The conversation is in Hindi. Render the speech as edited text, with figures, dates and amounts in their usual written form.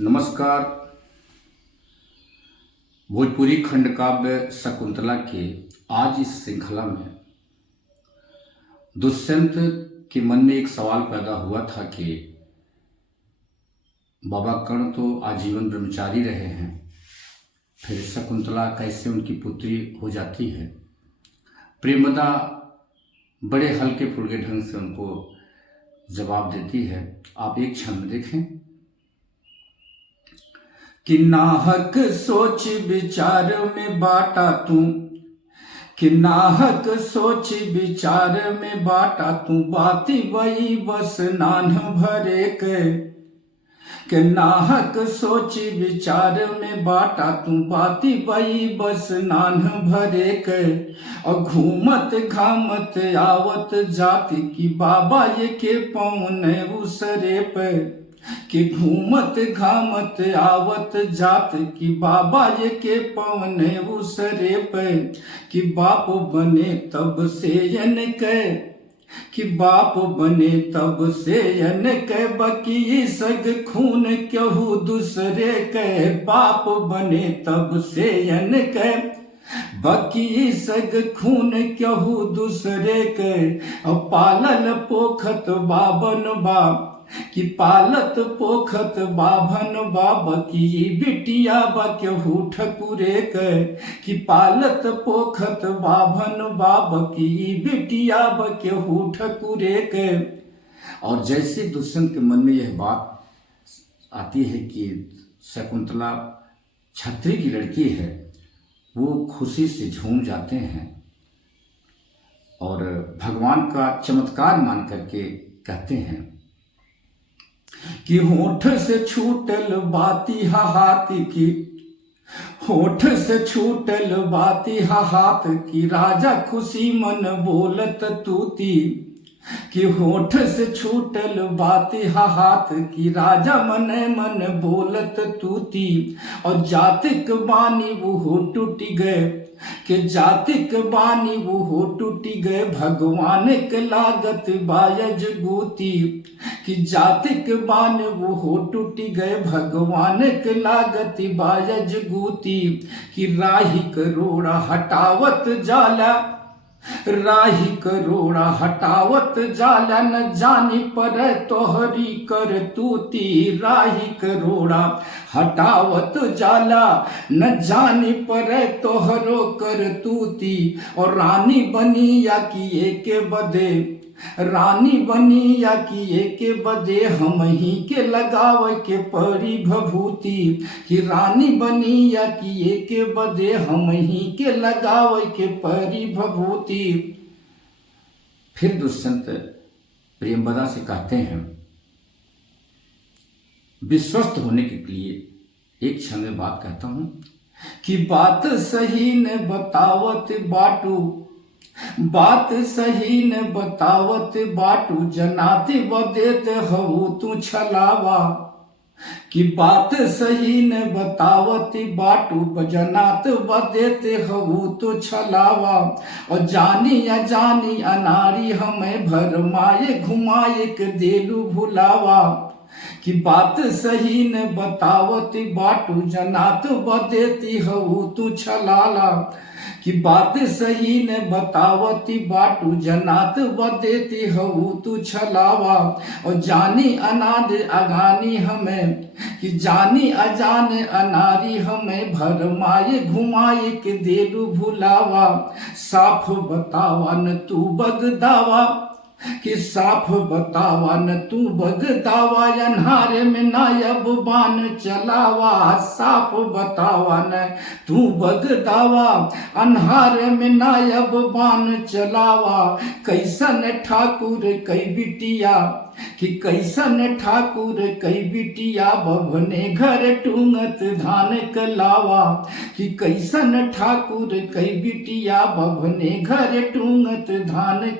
नमस्कार। भोजपुरी खंड काव्य शकुंतला के आज इस श्रृंखला में दुष्यंत के मन में एक सवाल पैदा हुआ था कि बाबा कर्ण तो आजीवन ब्रह्मचारी रहे हैं, फिर शकुंतला कैसे उनकी पुत्री हो जाती है। प्रेमदा बड़े हल्के फुल्के ढंग से उनको जवाब देती है। आप एक क्षण में देखें कि नाहक सोच विचार में बाटा तू, कि नाहक सोच विचार में बाटा तू, बाती वही बस नान भरे के नाहक सोच विचार में बाटा तू, बाती वही बस नान भरे के। और घूमत घामत आवत जाति की बाबा ये के पौन उसरे पे, कि घूमत घामत आवत जात की बाबा ये के पवन उसरे पे। कि बाप बने तब से यन के, कि बाप बने तब से यन के, बकी सग खून क्यों दूसरे के। बाप बने तब से यन के, बकी सग खून क्यों दूसरे के। पालल पोखत बाबन बा, कि पालत पोखत बाभन बाब की बिटिया बा केहू ठकुरे के। कि पालत पोखत बाभन बाब की बिटिया बा केहू ठकुरे के। और जैसे दुष्यंत के मन में यह बात आती है कि शकुंतला क्षत्रिय की लड़की है, वो खुशी से झूम जाते हैं और भगवान का चमत्कार मान करके कहते हैं कि होठ से छूटल बाती हाथ की, होठ से छूटल बाती हाथ की, राजा खुशी मन बोलत तूती। कि होठ से छूटल बाती हाथ की, राजा मन मन बोलत तूती। और जातिक बानी वो टूटी गए, कि जातिक बानी वो टूटी गए, भगवान के लागत बायज गूती। कि जातिक बान वो टूटी गए, भगवान के लागत बायज गूती। कि राही करोड़ा हटावत जाला, राही करोड़ा हटावत जाला, न जानी पर तोहरी कर तूती। राही करोड़ा हटावत जाला, न जानी पर तोहरो कर तूती। और रानी बनी या किए के बदे, रानी बनी या किए के बदे, हम ही के लगाव के परी भभूति। कि रानी बनी या किए के बदे, हम ही के लगाव के परी भभूति। फिर दुष्यंत प्रेमदा से कहते हैं, विश्वस्त होने के लिए एक क्षण में बात कहता हूं कि बात सही न बतावत बाटू, बात सही न बतावत बाटू, जनाते बदेत हऊ तू छलावा। कि बात सही न बतावत बाटू, जनात बदेते हऊ तो छलावा। और जानी अजानी अनारी हमें भरमाए घुमाए के देलू भुलावा। कि बात सही न बतावत बाटू, जनात बदेती हऊ तू छलाला। कि बात सही न बतावती बाटू, जनात बदेती हऊ तू छलावा। और जानी अनाद अगानी हमें, कि जानी अजान अनारी हमें, भरमाए घुमाए के देलू भुलावा। साफ बतावा न तू बगदावा, कि साफ बतावा न तू बगदावा, अन्हारे में नायब बान चलावा। साफ बतावा न तू बगदावा, अन्हारे में नायब बान चलावा। कैसन ठाकुर कई बिटिया, कि कैसन ठाकुर कई बिटिया, बभने घर टूंगत धान कलावा। कि कैसन ठाकुर कई बिटिया, बभने घर टूंगत धान